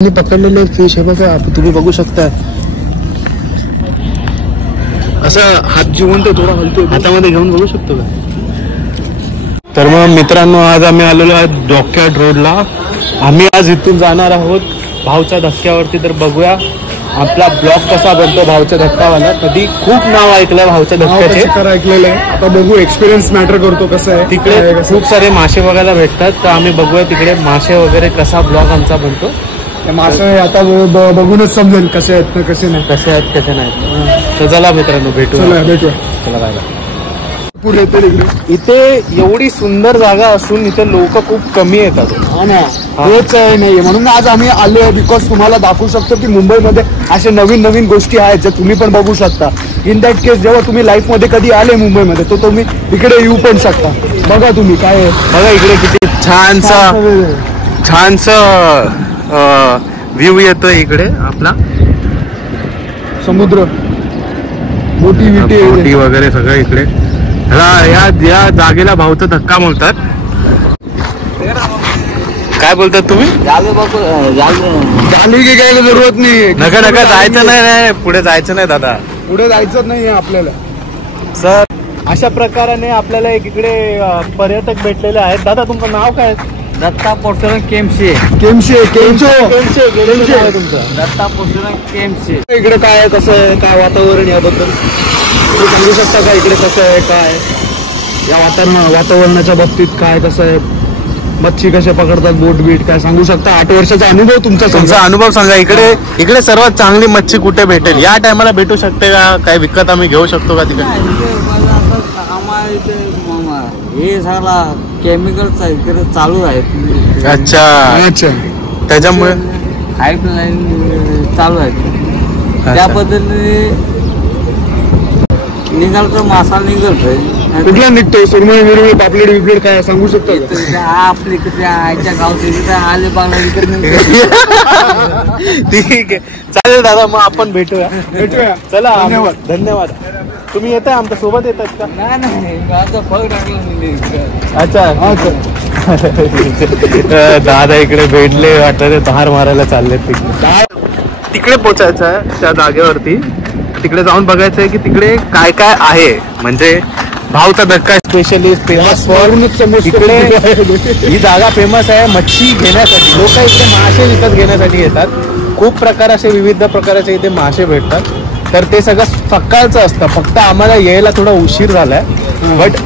पकडलेले फिश हे बघा, तुम्ही बघू शकता. असं हात जिवंत थोडा हलतो हातामध्ये घेऊन बघू शकतो का. तर मग मित्रांनो, आज आम्ही आलेलो आहे डॉकयार्ड रोडला. आम्ही आज इथून जाणार आहोत भावच्या धक्क्यावरती. तर बघूया आपला ब्लॉग कसा बनतो भावच्या धक्कावाला. कधी खूप नाव ऐकलंय भावच्या धक्क्याचे, ऐकलेलं आहे. आता बघू, एक्सपिरियन्स मॅटर करतो. कसं आहे तिकडे खूप सारे मासे बघायला भेटतात. तर आम्ही बघूया तिकडे मासे वगैरे कसा ब्लॉग आमचा बनतो. मासे आता बघूनच समजेल कसे आहेत ना कसे नाही, कसे आहेत कसे नाही. तर चला मित्रांनो, भेटूया. चला बाय. पुढे इथे एवढी सुंदर जागा असून इथे लोक खूप कमी येतात. हा ना, हेच नाही म्हणून आज आम्ही आलो. बिकॉज तुम्हाला दाखवू शकतो की मुंबईमध्ये अशा नवीन नवीन गोष्टी आहेत ज्या तुम्ही पण बघू शकता. इन दॅट केस जेव्हा तुम्ही लाईफ मध्ये कधी आले मुंबईमध्ये तर तुम्ही इकडे येऊ पण शकता. बघा तुम्ही काय बघा इकडे किती छानसा व्ह्यू येतोय इकडे. आपला समुद्र, मोठी वगैरे सगळं इकडे. या जागेला भावचा धक्का म्हणतात. काय बोलतात तुम्ही? झाली की काय जरूरत नाही. नका जायचं नाही, पुढे जायचं नाही दादा, पुढे जायचंच नाही आपल्याला. सर, अशा प्रकाराने आपल्याला एक इकडे पर्यटक भेटलेले आहेत. दादा तुमचं नाव काय? दत्ता पोर्सुलन केमशे. दत्ता पोर्सुलन केमशे. इकडे काय आहे, कसं आहे, काय वातावरण याबद्दल तुम्ही सांगू शकता का? इकडे कसं आहे, काय या वातावरणाच्या बाबतीत काय कसं आहे? मच्छी कशा पकडतात, बोट बीट काय सांगू शकता? 8 वर्षाचा अनुभव तुमचा अनुभव सांगा. इकडे सर्वात चांगली मच्छी कुठे भेटेल? या टायमाला भेटू शकते का? काय विकत आम्ही घेऊ शकतो का तिकडे? हे सगळा केमिकलचा इकडे चालू आहे. अच्छा, त्याच्यामुळे पाईपलाईन चालू आहे. त्या पद्धतीने निघालतो मासा निघतोय. कुठला निघतोय? सुरमई मिरमई पापलेट बिपलेट काय सांगू शकतो? आपली इकडे आईच्या गावच्या आले बांगला इकडे. ठीक आहे, चालेल दादा, मग आपण भेटूया. चला, धन्यवाद. तुम्ही येताय आमच्या सोबत येतात का? नाही, आता फळ टाकलं. अच्छा, दादा इकडे भेटले वाटतं, धार मारायला चालले. तिकडे पोचायचं आहे त्या जागेवरती. तिकडे जाऊन बघायचं आहे की तिकडे काय काय आहे. म्हणजे भावचा धक्का स्पेशलिस्ट फेमस तिकडे ही जागा फेमस आहे मच्छी घेण्यासाठी. लोक इथे मासे विकत घेण्यासाठी येतात. खूप प्रकार असे विविध प्रकारचे इथे मासे भेटतात. तर ते सगळं सकाळचं असतं. फक्त आम्हाला यायला थोडा उशीर झालाय, बट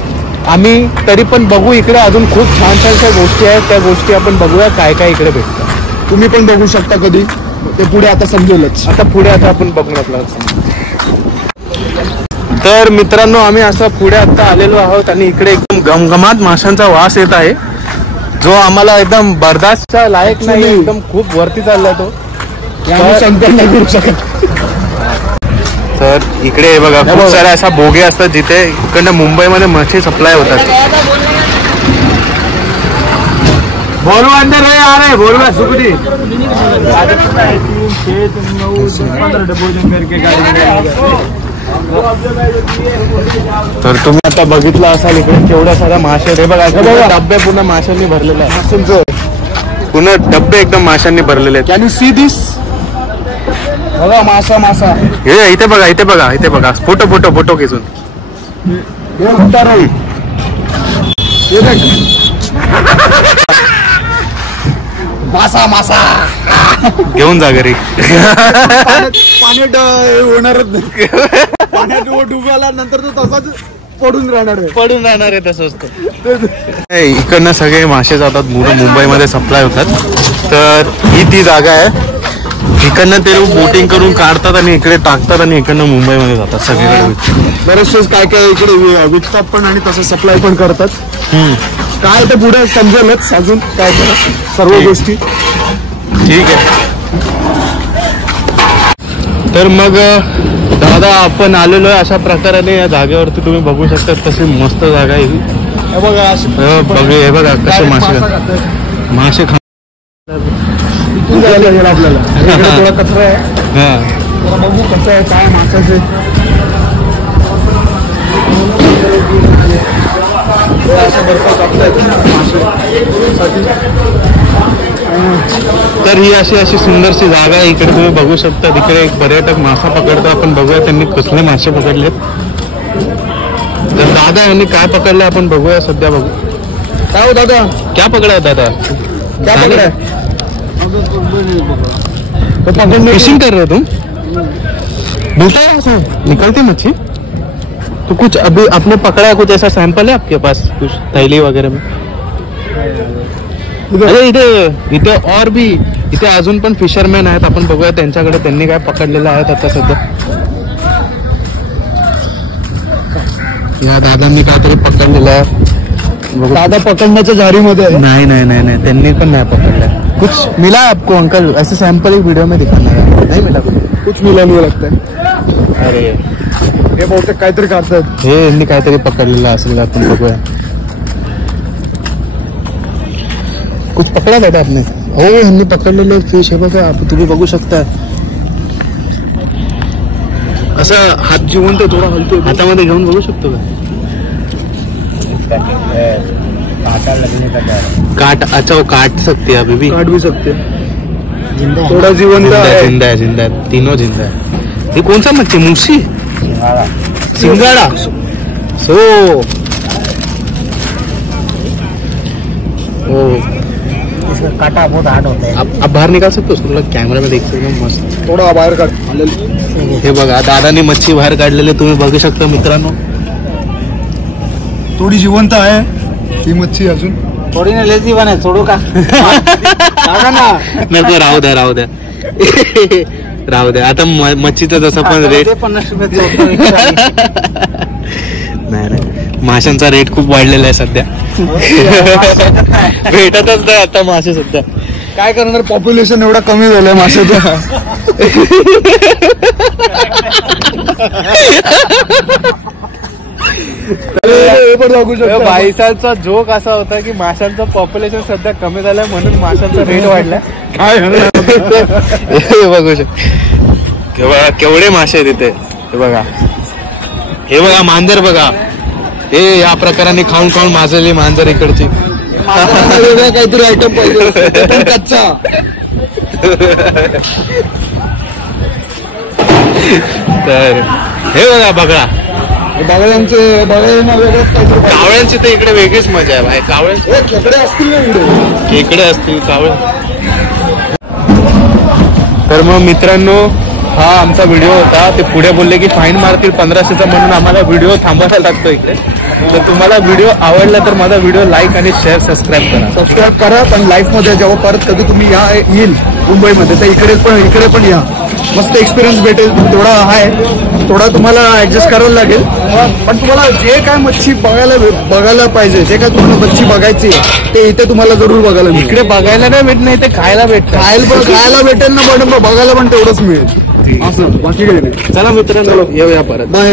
आम्ही तरी पण बघू. इकडे अजून खूप छान गोष्टी आहेत. त्या गोष्टी आपण बघूया काय काय इकडे भेटतं. तुम्ही पण बघू शकता कधी, ते पुढे आता समजेलच. आता आपण बघून आपल्याला. तर मित्रांनो, आम्ही असं पुढे आता आलेलो आहोत आणि इकडे एकदम घमघमाट माशांचा वास येत आहे, जो आम्हाला एकदम बर्दाश्तच्या लायक नाही. एकदम खूप वरती चाललाय तो. नाही करू शकत. तर इकडे बघा, खूप साऱ्या अशा बोगे असतात जिथे इकडनं मुंबईमध्ये मच्छी सप्लाय होतात. तर तुम्ही आता बघितलं असाल इकडे केवढ्या साऱ्या मासे. हे बघा, डब्बे पूर्ण माशांनी भरलेले आहेत. पूर्ण डब्बे एकदम माशांनी भरलेले आहेत. Can you see this? बघा, मासा हे इथे बघा. फोटो खेचून मासा घेऊन जा घरी. पाण्यात होणारच नाही. पाण्यात डुबाला नंतर तो तसाच पडून राहणार आहे. तसंच इकडनं सगळे मासे जातात, मुंबईमध्ये सप्लाय होतात. तर ही ती जागा आहे. इकडनं ते लोक बोटिंग करून काढतात आणि इकडे टाकतात आणि इकडनं मुंबईमध्ये जातात. सगळीकडे बरेचसे काय इकडे विकतात पण आणि तसं सप्लाय पण करतात. काय ते पुढे समजेलच अजून काय सर्व गोष्टी. ठीक आहे. तर मग दादा, आपण आलेलो आहे अशा प्रकाराने या जागेवरती. तुम्ही बघू शकता कशी मस्त जागा आहे. हे बघा कसे मासे जायला लागेल आपल्याला. थोडा कचरा आहे, बघू कसं आहे काय माशाचे. अशा बर्फ कापतायत तर ही अशी सुंदरशी जागा आहे. इकडे तुम्ही बघू शकता, तिकडे एक पर्यटक मासा पकडतो. आपण बघूया त्यांनी कसले मासे पकडलेत. तर दादा यांनी काय पकडलं आपण बघूया. सध्या बघू काय हो दादा, क्या पकड़ा है दादा, क्या पकड़ा है? तो पकड़ने फिशिंग कर रहे हो तुम? बोलता है ऐसा निकलती मच्छी? तो कुछ अभी आपने पकड़ा है, कुछ ऐसा सैंपल है आपके पास कुछ थैली वगैरह में? अरे इथे और भी इथे अजून पण फिशरमॅन आहेत. आपण बघूया त्यांच्याकडे त्यांनी काय पकडलेलं आहेत आता सध्या. या दादांनी काहीतरी पकडलेलं आहे. दादा पकडण्याच्या झारीमध्ये नाही त्यांनी पण नाही पकडलं. कुछ मिला आपको अंकल? ऐसे सैंपल एक वीडियो में दिखाना है. नहीं मिला कुछ मिला नहीं लगता है. अरे हे बहुतेक काहीतरी करतात. हे यांनी काहीतरी पकडलेलं असेल. आपण बघूया. कुछ पकडा दादा आपने? हो यांनी पकडलेलं फिश हे बघा, तुम्ही बघू शकता. असं हात जिवंत थोडा हलतो, हातामध्ये घेऊन बघू शकतो का? काट अच्छा वो काट सकते हैं अभी भी, काट भी सकते हैं. थोड़ा जिंदा है, तीनों जिंदा है. ये कौन सा मच्छी? मूसी, सिंगाड़ा. सो इसका काटा बहुत हार्ड होता है. आप बाहर निकाल सकते हो उसको, कैमरा में देख सकते हो मस्त. थोडा बाहेर काढ. हे बघा दादानी मच्छी बाहेर काढलेली तुम्ही बघू शकता मित्रांनो. थोडी जिवंत आहे ही मच्छी अजून. थोडी ना लेझी बने सोडू का? नको राहू द्या. आता मच्छीचं जसं पण रेट 50 रुपये. नाही माशांचा रेट खूप वाढलेला आहे सध्या. भेटतच नाही आता मासे सध्या. काय करणार, पॉप्युलेशन एवढा कमी झालंय माशाचं. बाईसाचा जोक असा होता की माशांचं पॉप्युलेशन सध्या कमी झालंय म्हणून माशांचा रेट वाढलाय. काय बघू शकता केवढे मासे आहेत तिथे. हे बघा मांजर बघा. हे या प्रकाराने खाऊन माजलेली मांजर इकडची. काहीतरी आयटम पाहिजे कच्चा. तर हे बघा बघा कावळ्यांची तर इकडे वेगळीच मजा आहे भाई. कावळे इकडे असतील कावळे. तर मग मित्रांनो हा आमचा व्हिडिओ होता. ते पुढे बोलले की फाईन मारतील 1500चा म्हणून आम्हाला व्हिडिओ थांबवायला लागतो इकडे. तर तुम्हाला व्हिडिओ आवडला तर माझा व्हिडिओ लाईक आणि शेअर सबस्क्राईब करा. पण लाईफ मध्ये जेव्हा परत कधी तुम्ही येईल मुंबईमध्ये तर इकडे पण या. मस्त एक्सपिरियन्स भेटेल. थोडा आहे, थोडा तुम्हाला ऍडजस्ट करावं लागेल. पण तुम्हाला जे काय मच्छी बघायला पाहिजे, जे काय तुम्हाला मच्छी बघायची ते इथे तुम्हाला जरूर बघायला मिळेल. इकडे बघायला नाही भेटणं, इथे खायला खायला भेटेल ना. पण बघायला पण तेवढंच मिळेल असं, बाकी काही नाही. चला मित्रांनो येऊया परत. बाय.